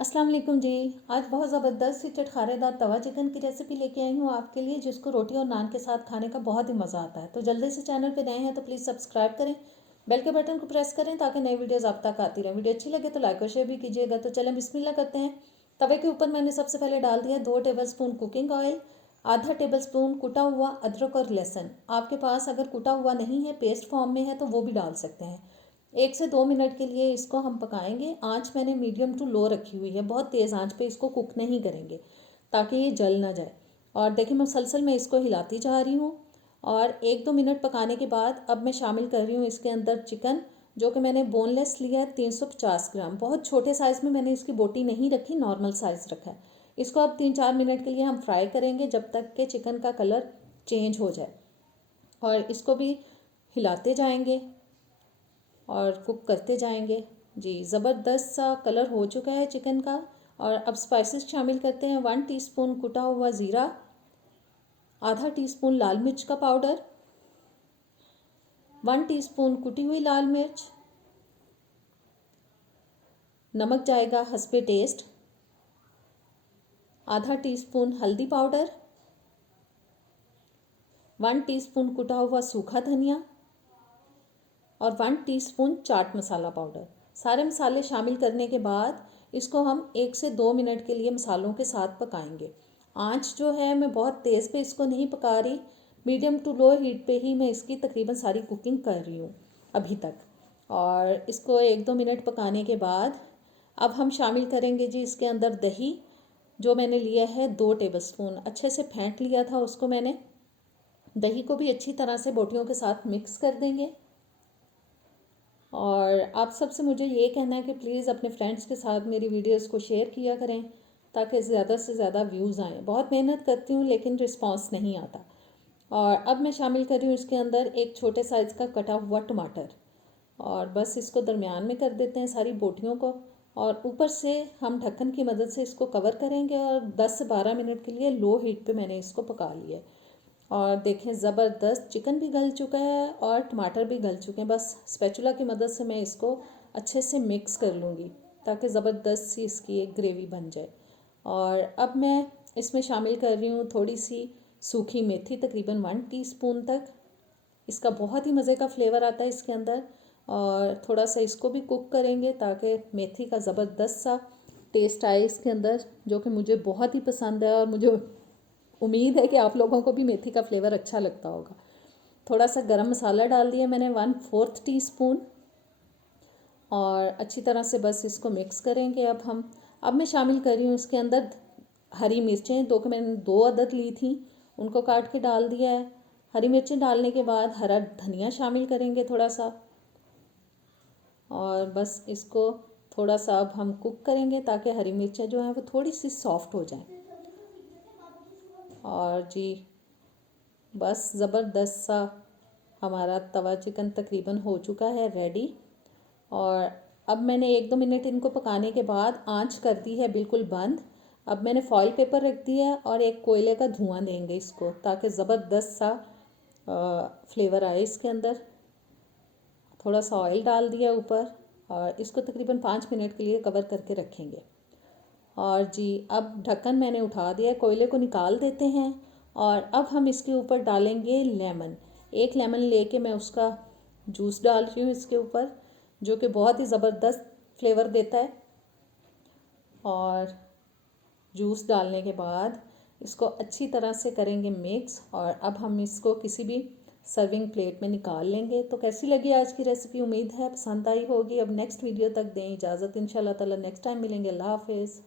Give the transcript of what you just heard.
अस्सलाम वालेकुम जी। आज बहुत ज़बरदस्त सी चटखारेदार तवा चिकन की रेसिपी लेके आई हूँ आपके लिए, जिसको रोटी और नान के साथ खाने का बहुत ही मज़ा आता है। तो जल्दी से चैनल पे नए हैं तो प्लीज़ सब्सक्राइब करें, बेल के बटन को प्रेस करें ताकि नई वीडियोज़ आप तक आती रहें। वीडियो अच्छी लगे तो लाइक और शेयर भी कीजिएगा। तो चलें बिस्मिल्लाह करते हैं। तवे के ऊपर मैंने सबसे पहले डाल दिया 2 टेबल स्पून कुकिंग ऑयल, आधा टेबल स्पून कुटा हुआ अदरक और लहसुन। आपके पास अगर कुटा हुआ नहीं है, पेस्ट फॉर्म में है, तो वो भी डाल सकते हैं। 1 से 2 मिनट के लिए इसको हम पकाएंगे। आंच मैंने मीडियम टू लो रखी हुई है, बहुत तेज़ आंच पे इसको कुक नहीं करेंगे ताकि ये जल ना जाए। और देखिए मुसलसल मैं इसको हिलाती जा रही हूँ। और 1-2 मिनट पकाने के बाद अब मैं शामिल कर रही हूँ इसके अंदर चिकन, जो कि मैंने बोनलेस लिया है 350 ग्राम। बहुत छोटे साइज़ में मैंने इसकी बोटी नहीं रखी, नॉर्मल साइज़ रखा है। इसको अब 3-4 मिनट के लिए हम फ्राई करेंगे जब तक कि चिकन का कलर चेंज हो जाए, और इसको भी हिलाते जाएंगे और कुक करते जाएंगे। जी, ज़बरदस्त सा कलर हो चुका है चिकन का। और अब स्पाइसेस शामिल करते हैं। 1 टीस्पून कुटा हुआ ज़ीरा, आधा टीस्पून लाल मिर्च का पाउडर, 1 टीस्पून कुटी हुई लाल मिर्च, नमक जाएगा हस्बे टेस्ट, आधा टीस्पून हल्दी पाउडर, 1 टीस्पून कुटा हुआ सूखा धनिया और 1 टीस्पून चाट मसाला पाउडर। सारे मसाले शामिल करने के बाद इसको हम 1 से 2 मिनट के लिए मसालों के साथ पकाएंगे। आंच जो है मैं बहुत तेज़ पे इसको नहीं पका रही, मीडियम टू लो हीट पे ही मैं इसकी तकरीबन सारी कुकिंग कर रही हूँ अभी तक। और इसको 1-2 मिनट पकाने के बाद अब हम शामिल करेंगे जी इसके अंदर दही, जो मैंने लिया है 2 टेबलस्पून। अच्छे से फेंट लिया था उसको मैंने। दही को भी अच्छी तरह से बोटियों के साथ मिक्स कर देंगे। और आप सबसे मुझे ये कहना है कि प्लीज़ अपने फ्रेंड्स के साथ मेरी वीडियोस को शेयर किया करें ताकि ज़्यादा से ज़्यादा व्यूज़ आएँ। बहुत मेहनत करती हूँ लेकिन रिस्पांस नहीं आता। और अब मैं शामिल कर रही हूँ इसके अंदर एक छोटे साइज़ का कटा हुआ टमाटर, और बस इसको दरमियान में कर देते हैं सारी बोटियों को। और ऊपर से हम ढक्कन की मदद से इसको कवर करेंगे और 10 से 12 मिनट के लिए लो हीट पे मैंने इसको पका लिया है। और देखें ज़बरदस्त चिकन भी गल चुका है और टमाटर भी गल चुके हैं। बस स्पैचुला की मदद से मैं इसको अच्छे से मिक्स कर लूँगी ताकि ज़बरदस्त सी इसकी एक ग्रेवी बन जाए। और अब मैं इसमें शामिल कर रही हूँ थोड़ी सी सूखी मेथी, तकरीबन 1 टीस्पून तक। इसका बहुत ही मज़े का फ्लेवर आता है इसके अंदर। और थोड़ा सा इसको भी कुक करेंगे ताकि मेथी का ज़बरदस्त सा टेस्ट आए इसके अंदर, जो कि मुझे बहुत ही पसंद है। और मुझे उम्मीद है कि आप लोगों को भी मेथी का फ्लेवर अच्छा लगता होगा। थोड़ा सा गरम मसाला डाल दिया मैंने 1/4 टीस्पून। और अच्छी तरह से बस इसको मिक्स करेंगे। अब मैं शामिल कर रही हूँ इसके अंदर हरी मिर्चें, दो के मैंने 2 अदद ली थी, उनको काट के डाल दिया है। हरी मिर्चें डालने के बाद हरा धनिया शामिल करेंगे थोड़ा सा। और बस इसको थोड़ा सा अब हम कुक करेंगे ताकि हरी मिर्चें जो हैं वो थोड़ी सी सॉफ्ट हो जाएं। और जी बस ज़बरदस्त सा हमारा तवा चिकन तकरीबन हो चुका है रेडी। और अब मैंने 1-2 मिनट इनको पकाने के बाद आंच कर दी है बिल्कुल बंद। अब मैंने फॉइल पेपर रख दिया है और एक कोयले का धुआं देंगे इसको ताकि ज़बरदस्त सा फ्लेवर आए इसके अंदर। थोड़ा सा ऑयल डाल दिया ऊपर और इसको तकरीबन 5 मिनट के लिए कवर करके रखेंगे। और जी अब ढक्कन मैंने उठा दिया, कोयले को निकाल देते हैं। और अब हम इसके ऊपर डालेंगे लेमन। 1 लेमन लेके मैं उसका जूस डाल रही हूँ इसके ऊपर, जो कि बहुत ही ज़बरदस्त फ्लेवर देता है। और जूस डालने के बाद इसको अच्छी तरह से करेंगे मिक्स। और अब हम इसको किसी भी सर्विंग प्लेट में निकाल लेंगे। तो कैसी लगी आज की रेसिपी? उम्मीद है पसंद आई होगी। अब नेक्स्ट वीडियो तक दें इजाज़त। इंशाल्लाह ताला नेक्स्ट टाइम मिलेंगे। अल्लाह हाफिज़।